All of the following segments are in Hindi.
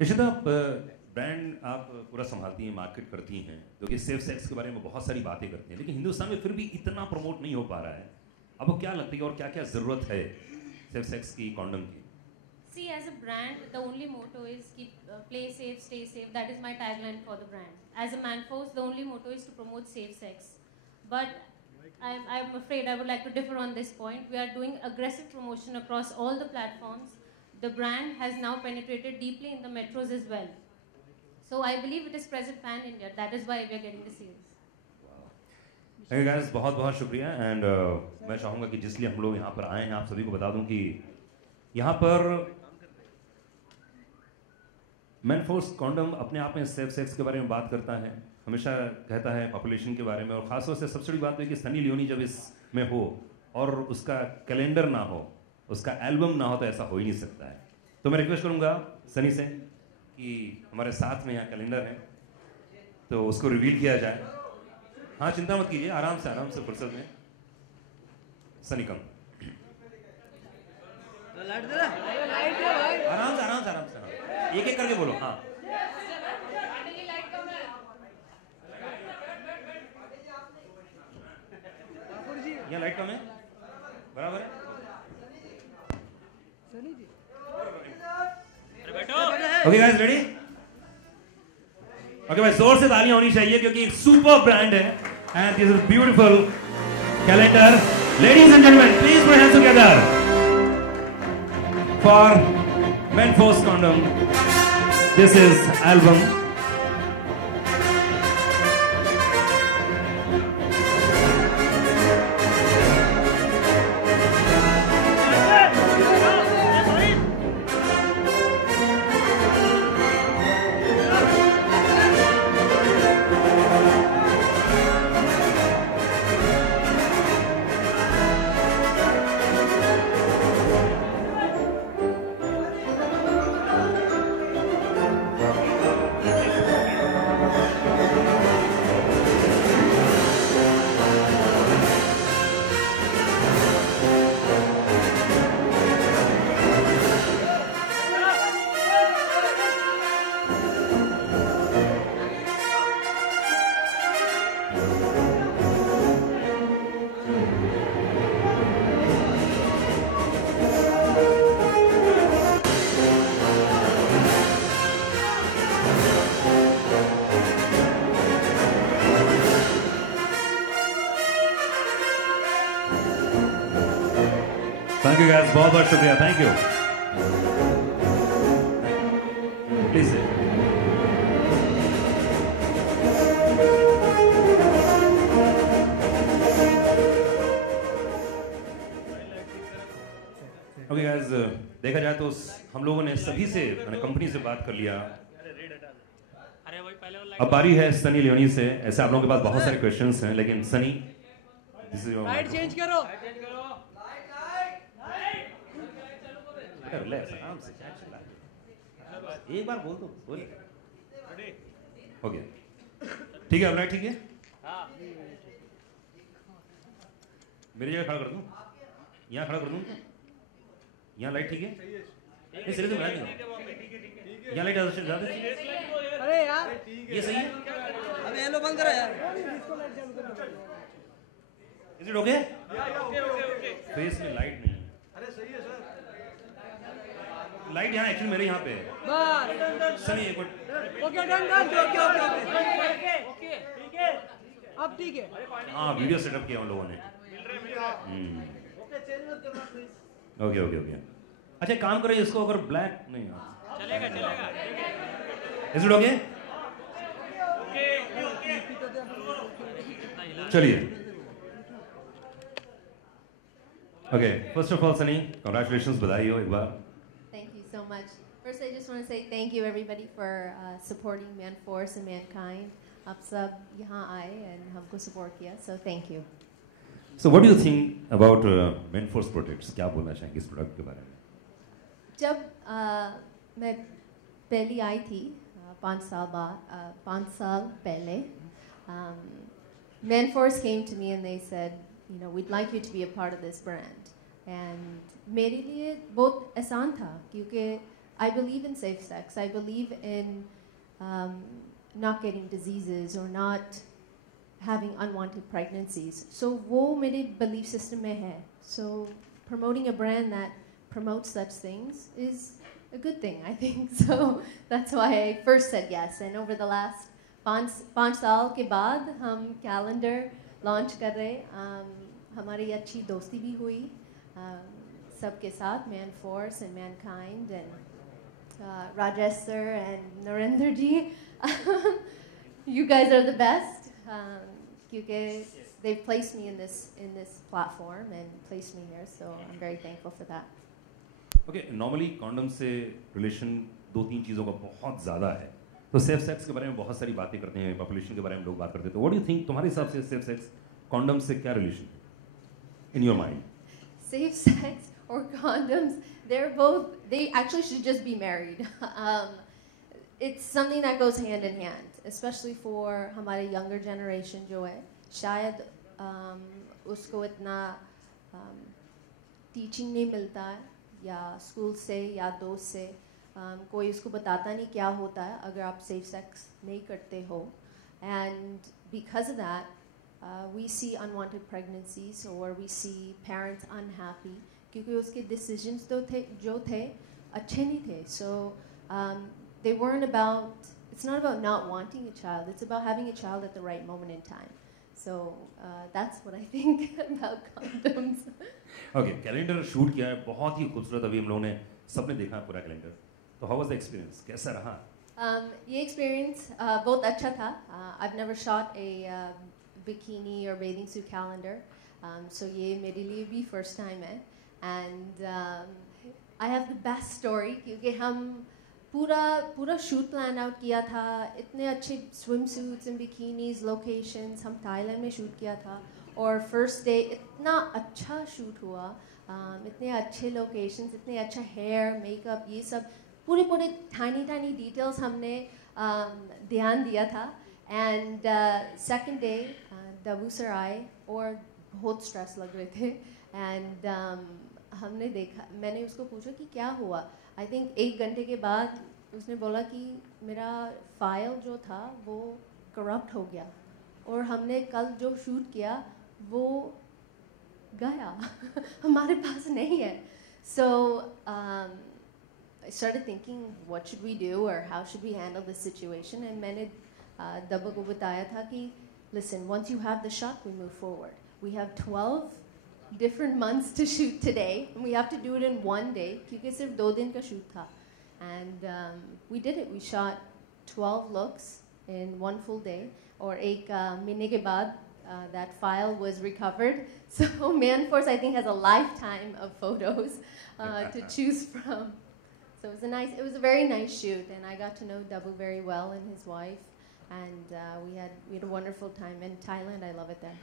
इशिता, ब्रांड आप पूरा संभालती हैं, मार्केट करती हैं, जो कि सेफ सेक्स के बारे में बहुत सारी बातें करती हैं, लेकिन हिंदुस्तान में फिर भी इतना प्रमोट नहीं हो पा रहा है। आपको क्या लगता है और क्या क्या ज़रूरत है सेफ सेक्स की, कॉन्डम की? See, as a brand, the only motto is keep play safe, stay safe. That is my tagline for the brand. As a Manforce, the only motto is to promote safe sex. But I'm afraid I would like to differ on this point. We are doing aggressive promotion across all the platforms. The brand has now penetrated deeply in the metros as well. So I believe it is present pan-India. That is why we are getting the sales. Hey guys, बहुत बहुत शुक्रिया। एंड मैं चाहूँगा कि जिसलिए हम लोग यहाँ पर आए हैं, आप सभी को बता दूँ कि यहाँ पर मैनफोर्स कॉन्डम अपने आप में सेफ सेक्स के बारे में बात करता है, हमेशा कहता है पॉपुलेशन के बारे में, और ख़ासतौर से सबसे बड़ी बात है कि सनी लियोनी जब इसमें हो और उसका कैलेंडर ना हो, उसका एल्बम ना हो, तो ऐसा हो ही नहीं सकता है। तो मैं रिक्वेस्ट करूँगा सनी से कि हमारे साथ में यहाँ कैलेंडर है तो उसको रिवील किया जाए। हाँ, चिंता मत कीजिए, आराम से फुर्सत में। सनी कम, आराम से एक एक करके बोलो। हाँ, यहाँ लाइट कम है, बराबर है। Okay guys, ready? ओके भाई, जोर से तालियां होनी चाहिए क्योंकि एक सुपर ब्रांड है and this is beautiful calendar. Ladies and gentleman, please put hands together for Manforce condom. This is album. Thank you guys, बहुत बहुत शुक्रिया, thank you. Please okay guys, देखा जाए तो हम लोगों ने सभी से, कंपनी से बात कर लिया। अब बारी है सनी लियोनी से। ऐसे आप लोगों के पास बहुत सारे क्वेश्चंस हैं, लेकिन सनी, लाइट चेंज करो। रिलैक्स, आराम से, एक बार बोल दो, बोल। हो गया, ठीक है। अब लाइट ठीक है? मेरी जगह खड़ा कर दूं? यहाँ खड़ा कर दूं? यहाँ लाइट ठीक है? नहीं, सिरे से मिला नहीं, यहाँ लाइट ज़्यादा। अरे यार, ये सही है? अबे येलो बंद करो यार। Is it okay? फेस में लाइट नहीं है। अरे सही है सर। लाइट यहाँ एक्चुअली मेरे यहाँ पे है। सनी एक minute. Okay, done done, okay ठीक है, अब ठीक है। हाँ, वीडियो सेटअप किया उन लोगों ने। Okay okay okay. अच्छा, काम करो, इसको अगर ब्लैक नहीं चलेगा। Is it okay? चलिए। Okay, first of all Sunny, congratulations, बधाई हो एक बार। So much. First, I just want to say thank you everybody for supporting Manforce and Mankind. आप सब यहाँ आए and हमको support किया, so thank you. So what do you think about Manforce products? क्या बोलना चाहेंगे इस प्रोडक्ट के बारे में? जब मैं पहली आई थी 5 साल पहले, Manforce came to me and they said, you know, we'd like you to be a part of this brand. And मेरे लिए बहुत आसान था क्योंकि I believe in safe sex. I believe in not getting diseases or not having unwanted pregnancies. So वो मेरे belief system में है. So promoting a brand that promotes such things is a good thing, I think. So that's why I first said yes. And over the last 5 साल के बाद हम calendar launch कर रहे. हमारी अच्छी दोस्ती भी हुई सबके साथ, ManForce and Mankind and Rajesh sir and Narendra ji. You guys are the best. क्योंकि they've placed me in this platform and placed me here, so I'm very thankful for that. Okay, normally condom से रिलेशन 2-3 चीज़ों का बहुत ज़्यादा है, तो सेफ सेक्स के बारे में बहुत सारी बातें करते हैं, पॉपुलेशन के बारे में लोग बात करते हैं, तो व्हाट डू यू थिंक, तुम्हारे हिसाब से सेफ सेक्स कॉन्डम से क्या रिलेशन है in your mind? Safe sex or condoms, they actually should just be married. It's something that goes hand in hand, especially for हमारे younger generation जो है, शायद उसको इतना teaching नहीं मिलता है, या स्कूल से या दोस्त से कोई उसको बताता नहीं क्या होता है अगर आप safe sex नहीं करते हो. And because of that, we see unwanted pregnancies or we see parents unhappy क्योंकि उसके decisions जो थे अच्छे नहीं थे. So they weren't about, it's not about not wanting a child, it's about having a child at the right moment in time. So that's what I think about condoms. Okay, calendar shoot किया है, बहुत ही खूबसूरत, अभी हम लोगों ने सबने देखा है पूरा कैलेंडर, तो how was the experience, कैसा रहा? ये experience बहुत अच्छा था. I've never shot a bikini or bathing suit calendar, so ये मेरे लिए भी first time है. And I have the best story क्योंकि हम पूरा शूट प्लान आउट किया था, इतने अच्छे swim suits and bikinis locations, हम थाईलैंड में शूट किया था, और फर्स्ट डे इतना अच्छा शूट हुआ, इतने अच्छे लोकेशंस, इतने अच्छा हेयर मेकअप, ये सब पूरे टाइनी डिटेल्स हमने ध्यान दिया था. And second day Dabu sir आए और बहुत स्ट्रेस लग रहे थे. एंड हमने देखा, मैंने उसको पूछा कि क्या हुआ. आई थिंक 1 घंटे के बाद उसने बोला कि मेरा फाइल जो था वो करप्ट हो गया और हमने कल जो शूट किया वो गया हमारे पास नहीं है. So I started thinking what should we do or how should we handle this situation, and मैंने दबा को बताया था कि listen, once you have the shot we move forward. We have 12 different months to shoot today and we have to do it in 1 day क्योंकि सिर्फ 2 दिन का शूट था. And we did it. We shot 12 looks in 1 full day, और 1 महीने के बाद that file was recovered. So ManForce I think has a lifetime of photos to choose from. So it was a very nice shoot, and I got to know Dabu very well and his wife, and we had a wonderful time in Thailand. I love it there.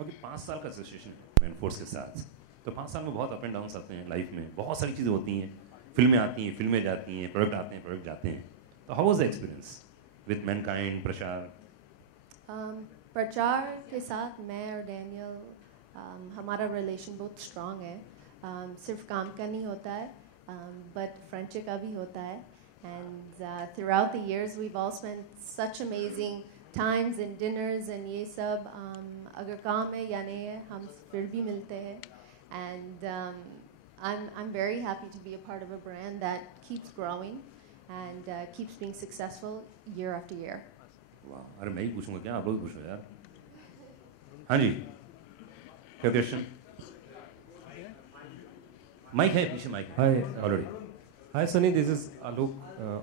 अभी 5 साल का एसोसिएशन ManForce के साथ, तो 5 साल में बहुत अप एंड डाउन्स आते हैं लाइफ में, बहुत सारी चीज़ें होती हैं, फिल्में आती हैं, फिल्में जाती हैं, प्रोडक्ट आते हैं, प्रोडक्ट जाते हैं, तो how was the experience with Mankind, प्रचार? प्रचार के साथ मैं और डैनियल, हमारा रिलेशन बहुत स्ट्रॉन्ग है. सिर्फ काम का नहीं होता है, बट फ्रेंडशिप का भी होता है. And throughout the years we've all spent such amazing times and dinners and ये सब, अगर काम है या नहीं है हम फिर भी मिलते हैं. And I'm very happy to be a part of a brand that keeps growing and keeps being successful year after year. वाह, अरे मैं ही पूछूंगा क्या, आप लोग पूछो यार. हाँ जी, क्या क्वेश्चन? माइक है, पीछे माइक है already. Hi Sunny, this is Alok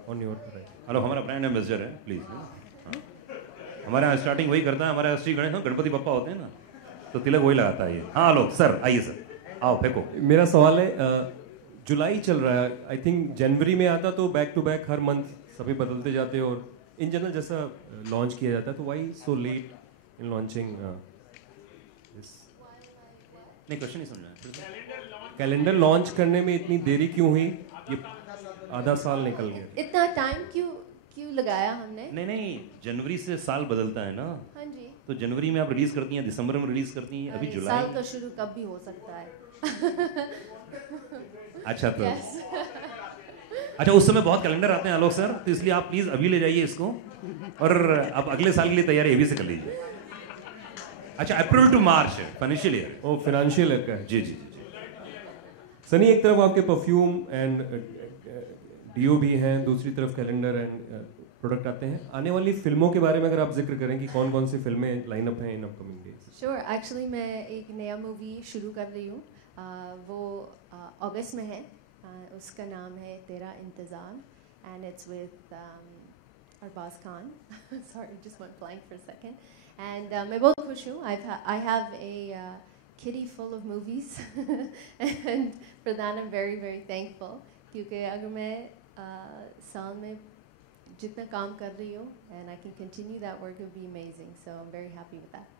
on your right. Hello, हमारा ब्रांड एम्बेसडर है, प्लीज. हमारे यहाँ स्टार्टिंग वही करता है, हमारे यहाँ श्री गणपति बप्पा होते हैं ना, तो तिलक वही लगाता है. ये हाँ आलोक सर, आइए सर, आओ फेंको. मेरा सवाल है, जुलाई चल रहा है, आई थिंक जनवरी में आता तो बैक टू बैक हर मंथ सभी बदलते जाते हैं, और इन जनरल जैसा लॉन्च किया जाता है, तो why so late in launching this? नहीं, क्वेश्चन नहीं समझा. कैलेंडर लॉन्च करने में इतनी देरी क्यों हुई? ये आधा साल निकल गया. इतना टाइम क्यों लगाया हमने? नहीं, जनवरी से साल बदलता है ना. हाँ जी. तो जनवरी में आप रिलीज करती हैं, दिसंबर में रिलीज करती हैं, अभी जुलाई. साल का शुरू कब भी हो सकता है. अच्छा, तो Yes. अच्छा, उस समय बहुत कैलेंडर आते हैं आलोक सर, तो इसलिए आप प्लीज अभी ले जाइए इसको, और अब अगले साल के लिए तैयारी अभी से कर लीजिए। अच्छा, April to March financial year. ओ, फाइनेंशियल ईयर का है। जी जी जी। सनी, एक तरफ आपके परफ्यूम एंड डीओ भी हैं, दूसरी तरफ कैलेंडर एंड प्रोडक्ट आते हैं। आने वाली फिल्मों के बारे में अगर आप जिक्र करें कि कौन कौन सी फिल्में लाइनअप हैं in upcoming days. Sure, actually मैं एक नया मूवी शुरू कर रही हूँ, वो अगस्त में है। उसका नाम है तेरा इंतज़ाम, and it's with Arbaaz Khan. Sorry, just went blank for a second. And मैं बहुत खुश हूँ। I have a kitty full of movies and for that I'm very very thankful, क्योंकि अगर मैं साल में जितना काम कर रही हूँ and I can continue that work, it would be amazing, so I'm very happy with that.